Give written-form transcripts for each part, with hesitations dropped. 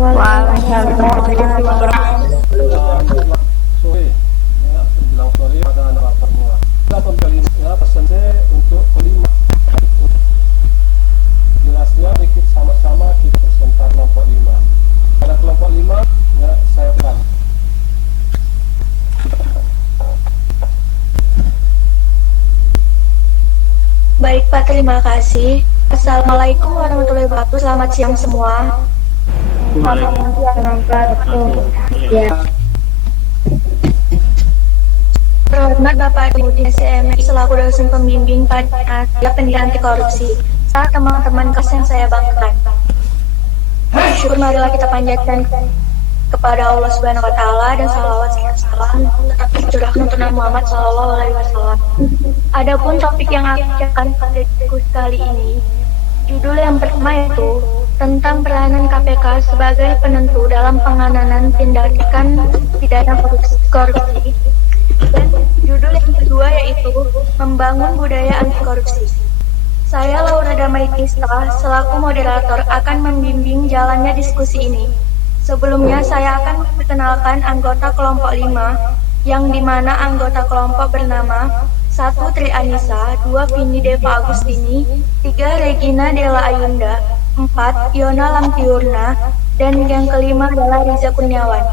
Waalaikumsalam warahmatullahi wabarakatuh. Selamat sore, ya, menjelang sore pada anak semua. Kita kembali ya, pesan saya untuk kelima. Jelasnya sedikit sama-sama kita presentasi kelompok 5. Pada kelompok 5, ya saya pelan. Baik Pak, terima kasih. Assalamualaikum warahmatullahi wabarakatuh. Selamat siang semua. Ya, Terhormat Bapak Ibu di SMI selaku dosen pembimbing pada pendidikan anti korupsi. Saat teman-teman kelas yang saya banggakan. Syukur marilah kita panjatkan kepada Allah Subhanahu wa taala dan salawat serta salam tetap tercurahkan untuk Nabi Muhammad sallallahu alaihi wasallam. Adapun topik yang akan pada diskusi kali ini, judul yang pertama yaitu tentang peranan KPK sebagai penentu dalam penanganan tindakan pidana korupsi. Dan judul yang kedua yaitu membangun budaya anti korupsi. Saya Laura Damaitista selaku moderator akan membimbing jalannya diskusi ini. Sebelumnya saya akan memperkenalkan anggota kelompok 5 yang dimana anggota kelompok bernama 1. Tri Anissa, 2. Vini Deva Agustini, 3. Regina Della Ayunda, 4. Yona Lampiurna, dan yang kelima adalah Riza Kurniawan.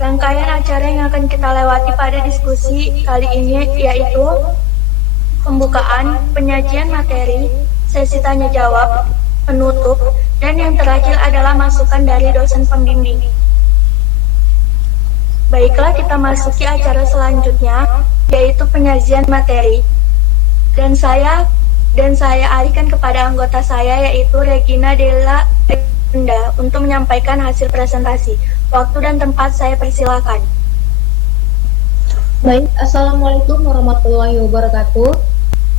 Rangkaian acara yang akan kita lewati pada diskusi kali ini yaitu pembukaan, penyajian materi, sesi tanya jawab, penutup, dan yang terakhir adalah masukan dari dosen pembimbing. Baiklah, kita masuki acara selanjutnya yaitu penyajian materi. Dan saya alihkan kepada anggota saya yaitu Regina Della Ayunda untuk menyampaikan hasil presentasi. Waktu dan tempat saya persilakan. baik. Assalamualaikum warahmatullahi wabarakatuh.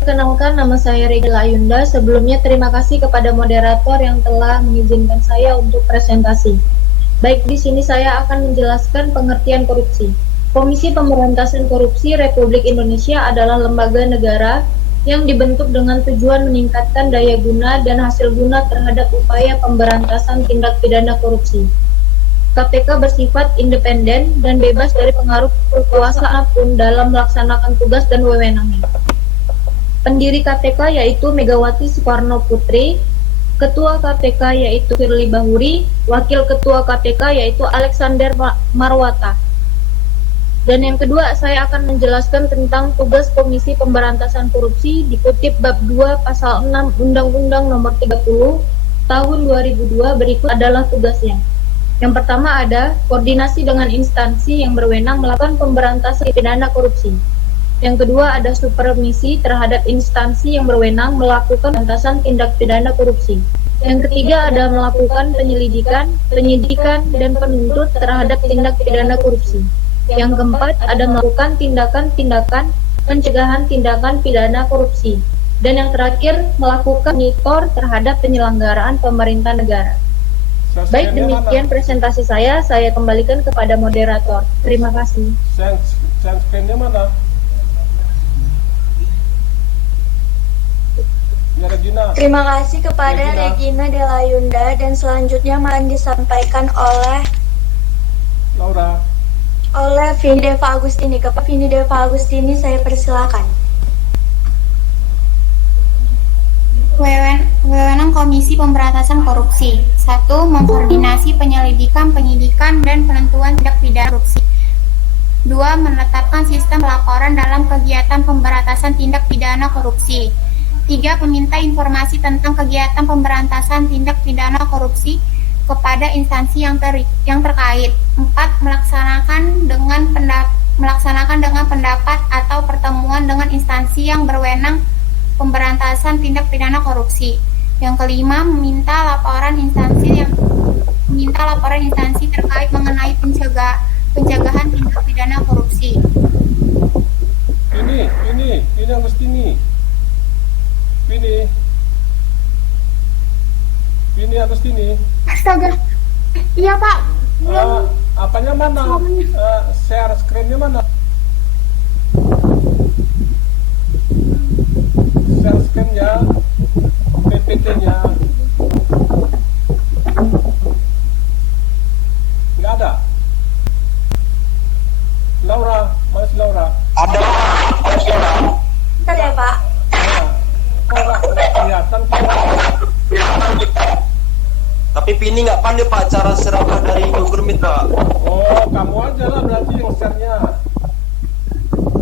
Perkenalkan, nama saya Regina Ayunda. Sebelumnya terima kasih kepada moderator yang telah mengizinkan saya untuk presentasi. Baik, di sini saya akan menjelaskan pengertian korupsi. Komisi Pemberantasan Korupsi Republik Indonesia adalah lembaga negara yang dibentuk dengan tujuan meningkatkan daya guna dan hasil guna terhadap upaya pemberantasan tindak pidana korupsi. KPK bersifat independen dan bebas dari pengaruh kekuasaan apapun dalam melaksanakan tugas dan wewenangnya. Pendiri KPK yaitu Megawati Soekarno Putri, Ketua KPK yaitu Firly Bahuri, Wakil Ketua KPK yaitu Alexander Marwata. Dan yang kedua, saya akan menjelaskan tentang tugas Komisi Pemberantasan Korupsi dikutip bab 2 pasal 6 Undang-Undang Nomor 30 Tahun 2002. Berikut adalah tugasnya. Yang pertama ada koordinasi dengan instansi yang berwenang melakukan pemberantasan pidana korupsi. Yang kedua ada supervisi terhadap instansi yang berwenang melakukan pemberantasan tindak pidana korupsi. Yang ketiga ada melakukan penyelidikan, penyidikan, dan penuntut terhadap tindak pidana korupsi. Yang keempat ada melakukan tindakan-tindakan pencegahan tindakan pidana korupsi. Dan yang terakhir melakukan monitor terhadap penyelenggaraan pemerintah negara. Baik, demikian presentasi saya kembalikan kepada moderator. Terima kasih. Screen-nya mana? Ya, Regina. Terima kasih kepada Regina Della Ayunda dan selanjutnya akan disampaikan oleh Vini Deva Agustini. Kepada Vini Deva Agustini saya persilakan. Wewenang Komisi Pemberantasan Korupsi. 1. Mengkoordinasi penyelidikan, penyidikan, dan penentuan tindak pidana korupsi. 2. Menetapkan sistem pelaporan dalam kegiatan pemberantasan tindak pidana korupsi. 3. Meminta informasi tentang kegiatan pemberantasan tindak pidana korupsi kepada instansi yang terkait. 4. Melaksanakan dengan pendapat atau pertemuan dengan instansi yang berwenang pemberantasan tindak pidana korupsi. Yang kelima, meminta laporan instansi terkait mengenai pencegahan tindak pidana korupsi. Ini Agustini. Vini Agustini. Astaga. Iya, Pak. Apanya mana? Share screen-nya mana? Share screen-nya, PPT-nya. nggak kelihatan kita. Tapi Pini nggak pandai Pak cara server dari Google Meet Pak. Oh, kamu aja lah berarti yang share-nya.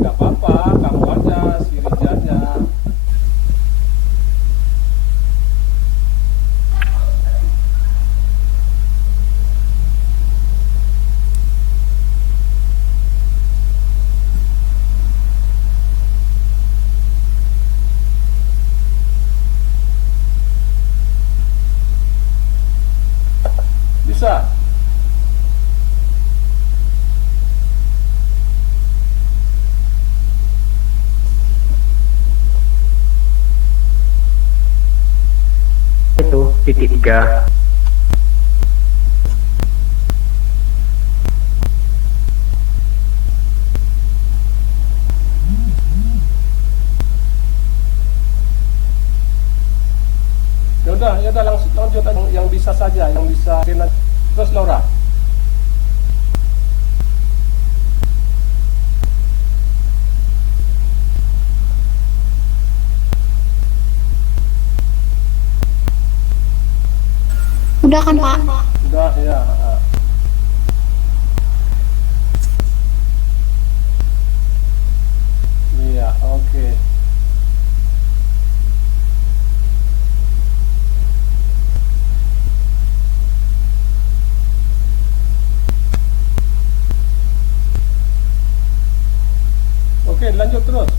Nggak apa-apa, kamu aja, si Rija aja. Bisa. Itu titik 3. Ya udah langsung lanjut yang bisa saja, yang bisa. Terus Laura. Udah kan Pak? Udah ya. Iya, oke. Oke, lanjut terus.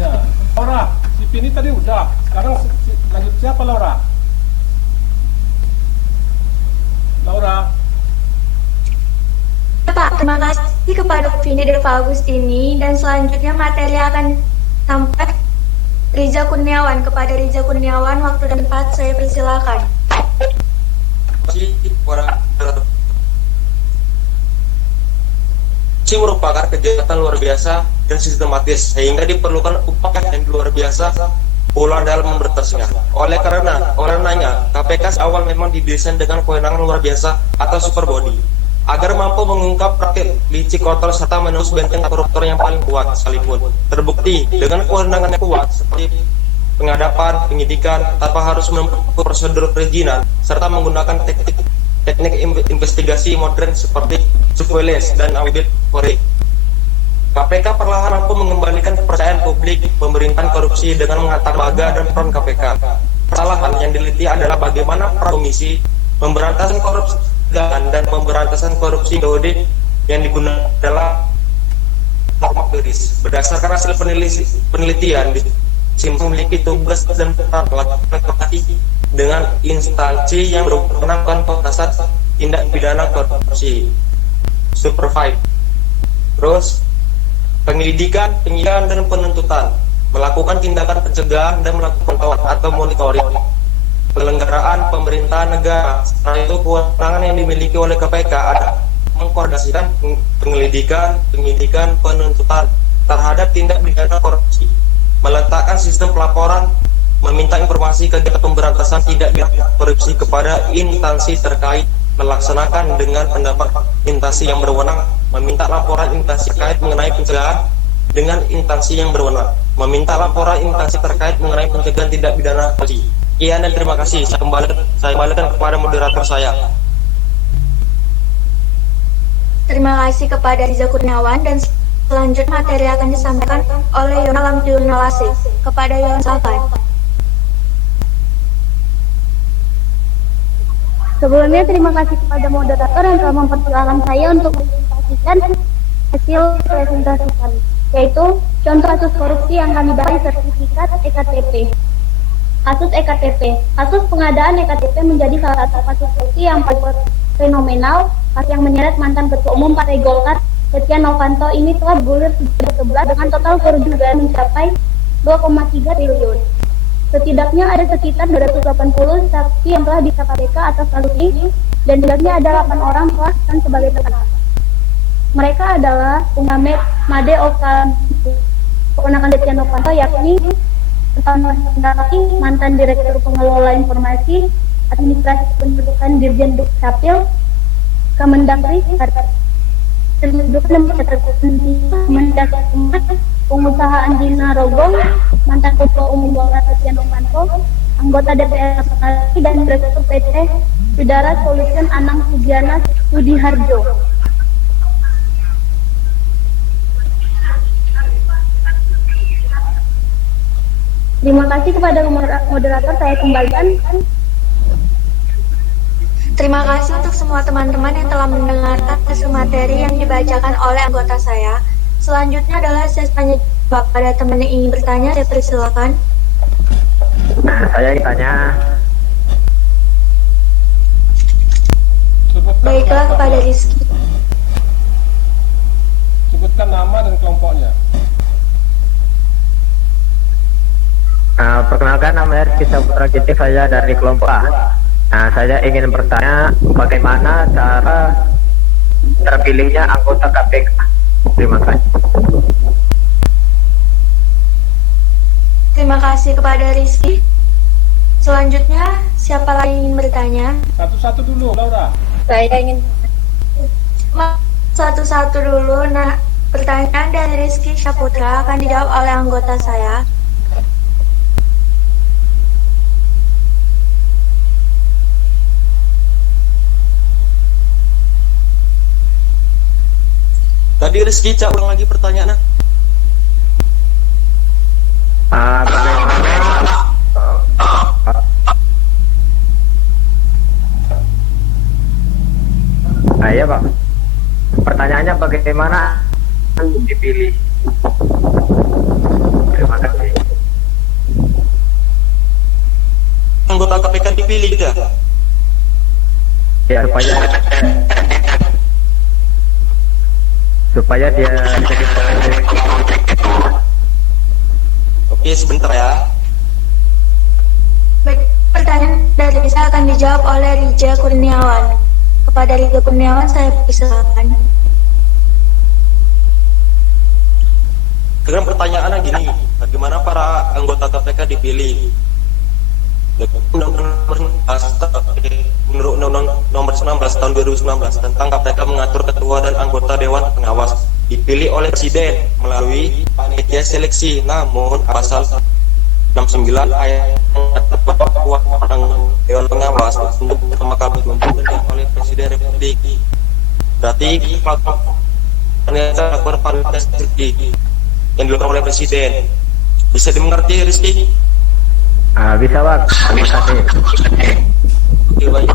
Ya, Laura, si Pini tadi udah. Sekarang lanjut siapa Laura? Laura. Pak, terima kasih kepada Vini dan Pak Agustini, dan selanjutnya materi akan sampai Riza Kurniawan. Kepada Riza Kurniawan, waktu dan tempat saya persilakan. Ini merupakan kegiatan luar biasa dan sistematis sehingga diperlukan upaya yang luar biasa pula dalam memberantasnya. Oleh karenanya KPK awal memang didesain dengan kewenangan luar biasa atau super body agar mampu mengungkap praktik licik kotor serta menembus benteng koruptor yang paling kuat sekalipun. Terbukti dengan kewenangan yang kuat seperti pengadapan, penyidikan tanpa harus menempuh prosedur perizinan serta menggunakan teknik investigasi modern seperti surveillance dan audit forensik. KPK perlahan mampu mengembalikan kepercayaan publik pemerintahan korupsi dengan mengatakan baga dan peran KPK. Kesalahan yang diliti adalah bagaimana peran Komisi Pemberantasan Korupsi dan Pemberantasan Korupsi BOD yang digunakan adalah norma garis. Berdasarkan hasil penelitian, memiliki tugas dan peran melakukan dengan instansi yang berwenang pemberantasan tindak pidana korupsi, supervise. Terus penyelidikan, penyidikan dan penuntutan, melakukan tindakan pencegahan dan melakukan pantauan atau monitoring, penyelenggaraan pemerintahan negara. Setelah itu kewenangan yang dimiliki oleh KPK ada mengkoordinasikan penyelidikan, penyidikan, penuntutan terhadap tindak pidana korupsi, meletakkan sistem pelaporan, meminta informasi kegiatan pemberantasan tindak pidana korupsi kepada instansi terkait, melaksanakan dengan pendapat instansi yang berwenang, meminta laporan instansi terkait mengenai pencegahan dengan instansi yang berwenang, meminta laporan instansi terkait mengenai pencegahan tindak pidana korupsi. Sekian dan terima kasih. Saya kembalikan kepada moderator saya. Terima kasih kepada Riza Kurniawan, dan selanjutnya materi akan disampaikan oleh Yona Lamtiul Nalasi. Kepada Yona, silakan. Sebelumnya terima kasih kepada moderator yang telah mempersilahkan saya untuk mempresentasikan hasil presentasi kami, yaitu contoh kasus korupsi yang kami dapat sertifikat EKTP. Kasus EKTP, kasus pengadaan EKTP menjadi salah satu kasus korupsi yang paling fenomenal, kasus yang menyeret mantan Ketua Umum Partai Golkar Setia Novanto ini telah bergulir 2011 dengan total kerugian mencapai 2,3 triliun. Setidaknya ada sekitar 280 saksi yang telah disita KPK atas kasus ini, dan setidaknya ada 8 orang telah ditetapkan sebagai tersangka. Mereka adalah Pengamet Made Oka, keponakan Setia Novanto, yakni pertama mantan Direktur Pengelola Informasi Administrasi Kependudukan Dirjen Dukcapil Kemendagri, Kedudukan dan tertentu mendakwa pengusaha Andina Rogong, mantan Ketua Umum Bawaslu Setia Novanto, anggota DPR Sekali dan Direktur PT Sudara Solution Anang Sugiana Sudiharjo. Terima kasih kepada moderator, saya kembalikan. Terima kasih untuk semua teman-teman yang telah mendengarkan hasil materi yang dibacakan oleh anggota saya. Selanjutnya adalah sesi tanya jawab. Pada teman yang ingin bertanya, saya persilakan. Saya ingin tanya. Sebutkan Baiklah kepada Rizky. Sebutkan nama dan kelompoknya. Perkenalkan, nama Rizky Saputra Ginting, saya dari kelompok A. Saya ingin bertanya bagaimana cara terpilihnya anggota KPK. Terima kasih. Terima kasih kepada Rizky. Selanjutnya, siapa lagi yang ingin bertanya? Satu-satu dulu, Laura. Saya ingin Satu-satu dulu. Nah, pertanyaan dari Rizky Saputra akan dijawab oleh anggota saya. Tadi Rizky, Cak, ulang lagi pertanyaannya. Iya Pak. Pertanyaannya bagaimana dipilih? Terima kasih. Anggota KPK dipilih gitu ya? Ya supaya dia jadi pemimpin. Oke, sebentar ya. Baik, pertanyaan dari saya akan dijawab oleh Rija Kurniawan. Kepada Rija Kurniawan, saya persilakan. Dengan pertanyaannya gini, bagaimana para anggota KPK dipilih? Menurut Undang-Undang Nomor 19 Tahun 2019 tentang KPK mengatur ketua dan anggota Dewan Pengawas dipilih oleh Presiden melalui panitia seleksi. Namun pasal 69 ayat bahwa Dewan Pengawas untuk pertama kali dibentuk oleh Presiden Republik. Berarti ternyata lakukan panitia seleksi yang dilakukan oleh Presiden. Bisa dimengerti, Rizky? Bisa Pak. Terima kasih. Oke, baik.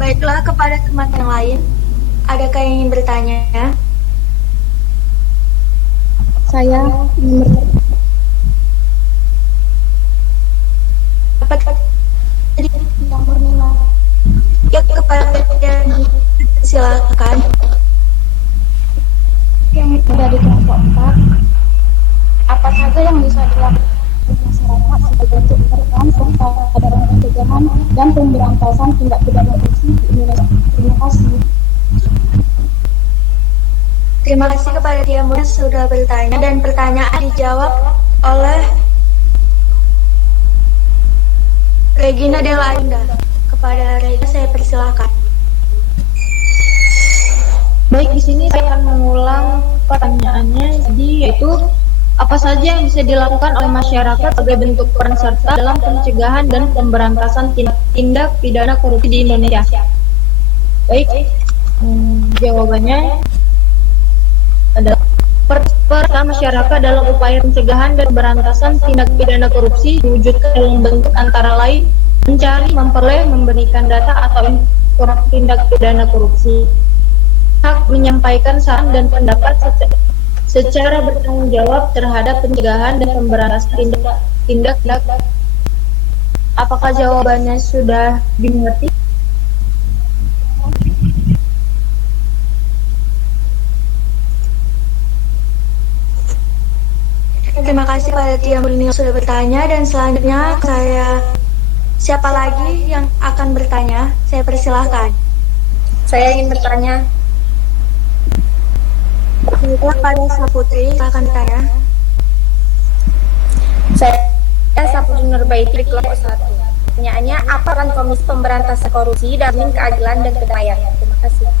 Baiklah, kepada teman yang lain, adakah yang ingin bertanya? saya ingin Dapat ya, kepada yang silakan. Yang ada di kelompok 4, apa saja yang bisa dilakukan masyarakat sebagai bentuk intervensi pada pencegahan dan pemberantasan tindak pidana korupsi di Indonesia. Terima kasih. Terima kasih kepada Tiamu yang sudah bertanya, dan pertanyaan dijawab oleh Regina Della Ayunda. Kepada Regina, saya persilakan. Baik, di sini saya akan mengulang pertanyaannya, jadi yaitu apa saja yang bisa dilakukan oleh masyarakat sebagai bentuk peran serta dalam pencegahan dan pemberantasan tindak pidana korupsi di Indonesia. Baik, jawabannya adalah peran masyarakat dalam upaya pencegahan dan pemberantasan tindak pidana korupsi diwujudkan dalam bentuk antara lain mencari, memperoleh, memberikan data atau informasi tindak pidana korupsi, hak menyampaikan saran dan pendapat secara bertanggung jawab terhadap pencegahan dan pemberantasan tindak. Apakah jawabannya sudah dimengerti? Terima kasih pada Tia Murni yang sudah bertanya, dan selanjutnya siapa lagi yang akan bertanya? Saya persilahkan. Saya ingin bertanya. Baiklah, pada Saputri, silakan bertanya. Saya Saputri Nurbaiti, kelompok 1. Pertanyaannya, apa peran Komisi Pemberantasan Korupsi dalam keadilan dan kedamaian? Terima kasih.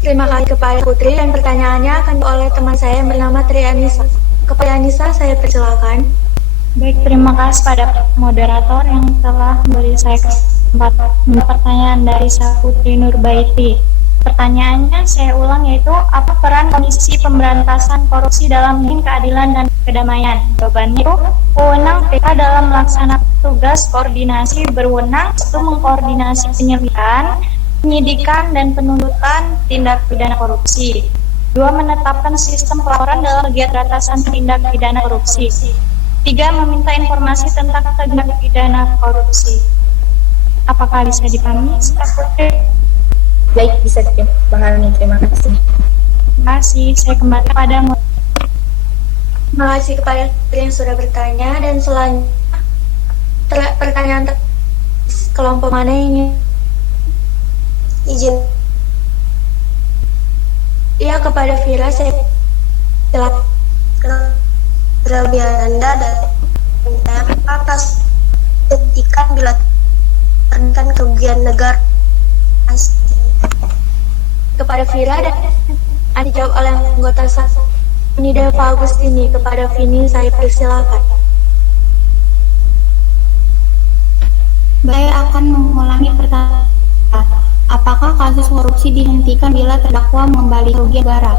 Terima kasih kepada Putri dan pertanyaannya akan oleh teman saya yang bernama Trianisa. Kepada Anissa saya persilakan. Baik, terima kasih pada moderator yang telah memberi saya kesempatan. Pertanyaan dari Saputri Nurbaiti. Pertanyaannya saya ulang, yaitu apa peran Komisi Pemberantasan Korupsi dalam menjamin keadilan dan kedamaian? Jawabannya itu wewenang PK dalam melaksanakan tugas koordinasi berwenang untuk mengkoordinasi penyelidikan, penyidikan dan penuntutan tindak pidana korupsi. 2. Menetapkan sistem pelaporan dalam kegiatan pemberantasan tindak pidana korupsi. 3. Meminta informasi tentang tindak pidana korupsi. Apakah bisa dipahami? Baik, bisa dipahami. Terima kasih. Terima kasih. Saya kembali pada Terima kasih kepada yang sudah bertanya dan selanjutnya pertanyaan kelompok mana ini? Izin. Iya, kepada Vira saya silakan. Terlebih Anda dan atas hentikan bila terkena kerugian negara. Kepada Vira dan dijawab oleh anggota Nida Pak Agustini. Kepada Vini saya persilakan. Saya akan mengulangi pertanyaan. Apakah kasus korupsi dihentikan bila terdakwa mengembalikan kerugian negara?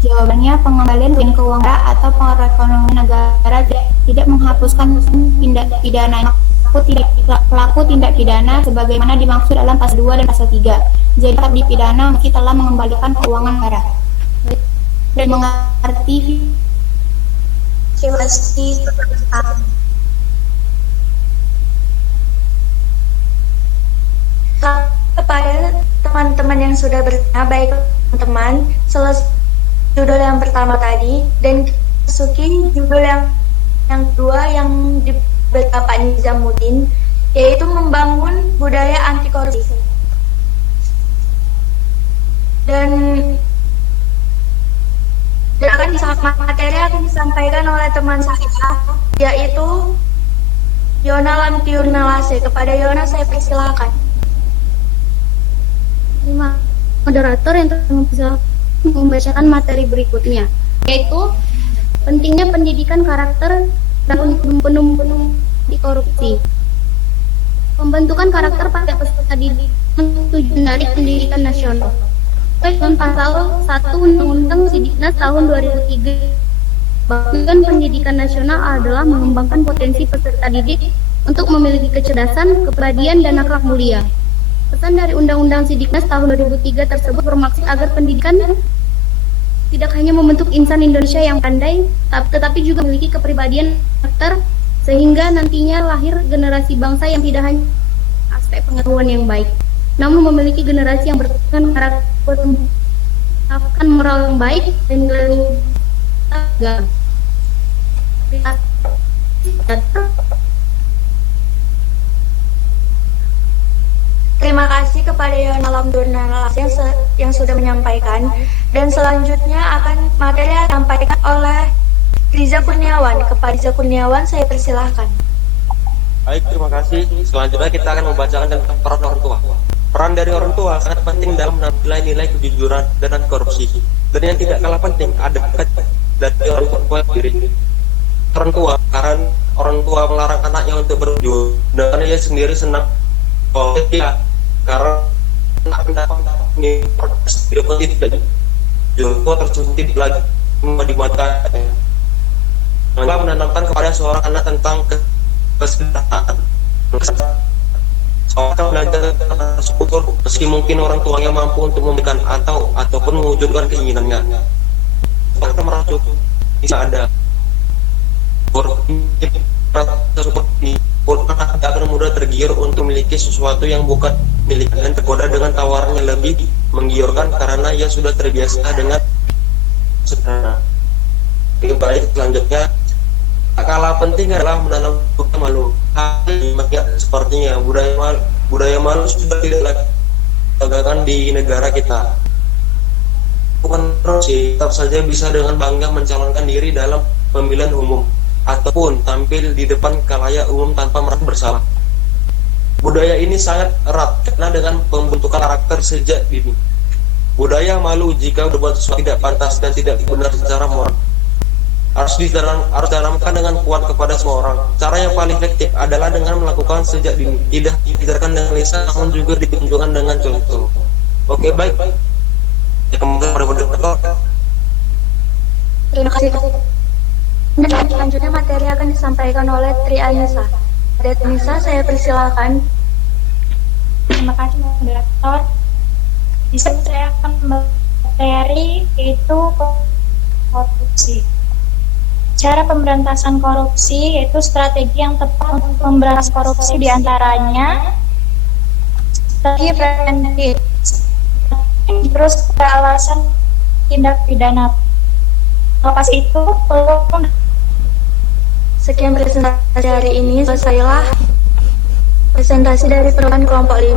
Jawabannya, pengembalian kerugian keuangan atau perekonomian negara tidak menghapuskan tindak pidana pelaku tindak pidana sebagaimana dimaksud dalam pasal 2 dan pasal 3. Jadi tetap dipidana meski telah mengembalikan keuangan negara. Dan mengerti. Terima kasih. Kepada teman-teman yang sudah bertanya, baik teman-teman, selesai judul yang pertama tadi dan masuki judul yang kedua yang dibuat Pak Nizamuddin, yaitu membangun budaya anti korupsi. Dan akan materi akan disampaikan oleh teman saya, yaitu Yona Lamtiurnalase. Kepada Yona saya persilakan. Terima moderator yang telah membacakan materi berikutnya, yaitu pentingnya pendidikan karakter dan penum di korupsi. Pembentukan karakter pada peserta didik tujuan dari pendidikan nasional. Dalam pasal 1 Undang-Undang Sidiknas tahun 2003, tujuan pendidikan nasional adalah mengembangkan potensi peserta didik untuk memiliki kecerdasan, kepribadian, dan akhlak mulia. Pesan dari Undang-Undang Sidiknas tahun 2003 tersebut bermaksud agar pendidikan tidak hanya membentuk insan Indonesia yang pandai, tetapi juga memiliki kepribadian karakter, sehingga nantinya lahir generasi bangsa yang tidak hanya aspek pengetahuan yang baik, namun memiliki generasi yang berkesan karakter, moral yang baik, dan nilai Terima kasih kepada Yona Lamtiurnalase yang sudah menyampaikan, dan selanjutnya materi akan disampaikan oleh Riza Kurniawan. Kepada Riza Kurniawan saya persilahkan. Baik, terima kasih. Selanjutnya kita akan membacakan tentang peran orang tua. Peran dari orang tua sangat penting dalam nilai-nilai kejujuran dan anti korupsi. Dan yang tidak kalah penting ada dari orang tua sendiri. Orang tua, karena orang tua melarang anaknya untuk berjudi, dan ia sendiri senang. Oh iya, karena ini proses tidak juga tersuntik lagi di mata. Maka menanamkan kepada seorang anak tentang kesederhanaan. Seorang belajar tentang syukur meski mungkin orang tuanya mampu untuk memberikan ataupun mewujudkan keinginannya. Kita merasa bisa ada seperti anak akan mudah tergiur untuk memiliki sesuatu yang bukan miliknya dan tergoda dengan tawaran yang lebih menggiurkan karena ia sudah terbiasa dengan sederhana. Yang baik selanjutnya, tak kalah penting adalah menanam budaya malu. Sepertinya budaya malu sudah tidak lagi tegakkan di negara kita. Bukan terus sih, tetap saja bisa dengan bangga mencalonkan diri dalam pemilihan umum ataupun tampil di depan khalayak umum tanpa merasa bersalah. Budaya ini sangat erat karena dengan pembentukan karakter sejak dini. Budaya malu jika berbuat sesuatu tidak pantas dan tidak benar secara moral harus ditanamkan dengan kuat kepada semua orang. Cara yang paling efektif adalah dengan melakukan sejak dini, tidak diajarkan dengan lisan, namun juga ditunjukkan dengan contoh. Oke, baik. Ya, kemudian pada moderator. Terima kasih. Dan selanjutnya materi akan disampaikan oleh Tri Anissa. Dari Anissa, saya persilakan. Terima kasih moderator. Di sini saya akan materi yaitu korupsi. Cara pemberantasan korupsi yaitu strategi yang tepat untuk memberantas korupsi diantaranya strategi preventif, terus alasan tindak pidana. Lepas itu perlu. Sekian presentasi hari ini, selesailah presentasi dari perwakilan kelompok 5.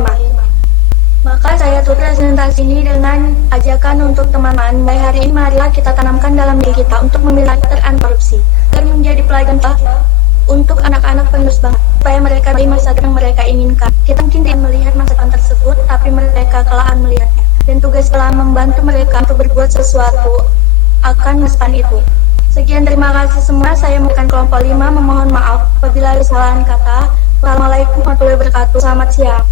Maka saya tutup presentasi ini dengan ajakan untuk teman-teman. Mulai hari ini marilah kita tanamkan dalam diri kita untuk memilah anti korupsi agar menjadi pelajaran untuk anak-anak penerus bangsa supaya mereka di masa depan mereka inginkan. Kita mungkin tidak melihat masa depan tersebut, tapi mereka kelak melihatnya. Dan tugas telah membantu mereka untuk berbuat sesuatu akan masa depan itu. Sekian, terima kasih semua. Saya bukan kelompok 5, memohon maaf apabila ada kesalahan kata. Wassalamualaikum warahmatullahi wabarakatuh. Selamat siang.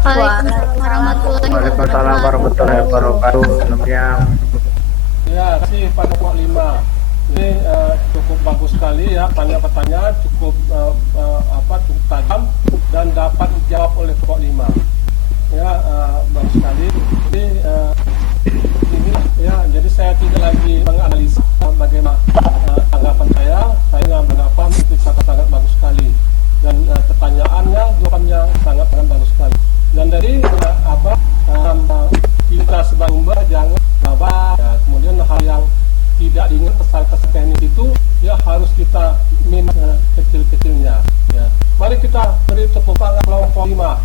Waalaikumsalam warahmatullahi wabarakatuh. Selamat siang. Ya, terima kasih pada kelompok 5. Ini cukup bagus sekali ya, pertanyaan cukup cukup tajam dan dapat dijawab oleh kelompok 5. Ya, bagus sekali. Jadi inilah ya, jadi saya tidak lagi menganalisa bagaimana tanggapan saya menganggap itu sangat bagus sekali. Dan pertanyaannya, jawabannya sangat bagus sekali. Dan dari kita sebagai sumber jangan ya, kemudian hal yang tidak diingat pesan-pesan teknis itu ya harus kita minat kecil-kecilnya ya. Mari kita beri tepuk tangan kelompok 5.